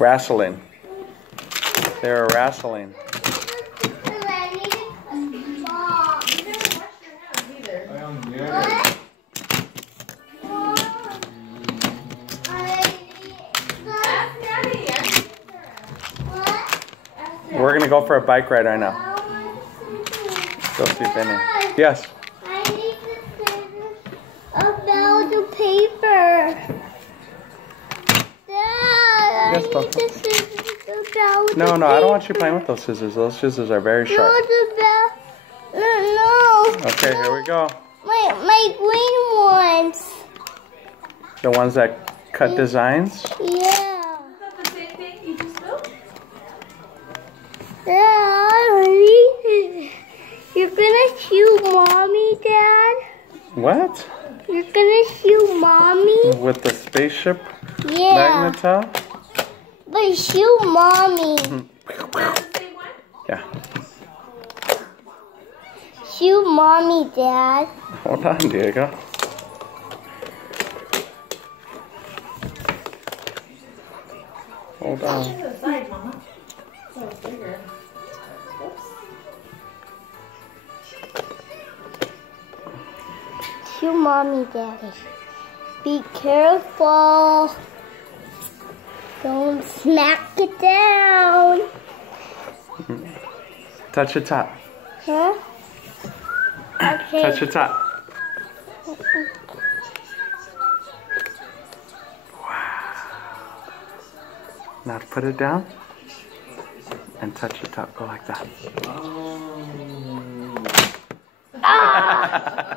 Wrestling. They were wrestling. We're gonna go for a bike ride right now. Go see Vinny. Yes. I need to finish about the paper. Dad, Yes, I Papa. need to finish about No, the no, I don't want you paper. playing with those scissors. Those scissors are very No, sharp. no. Okay, here we go. My green ones. The ones that cut designs. Yeah. Is that the same thing you just built? Dad, you're gonna shoot mommy, Dad? What? You're gonna shoot mommy? With the spaceship Yeah. Magneto? But shoot mommy. The same one? Yeah. Shoot mommy, Dad. Hold on, Diego. Hold on. To the side, Mama. So it's bigger. Oops. Shoot mommy, Daddy. Be careful. Don't smack it down. Touch the top. Huh? Okay. Touch the top. Now put it down and touch the top. Go like that. Ah!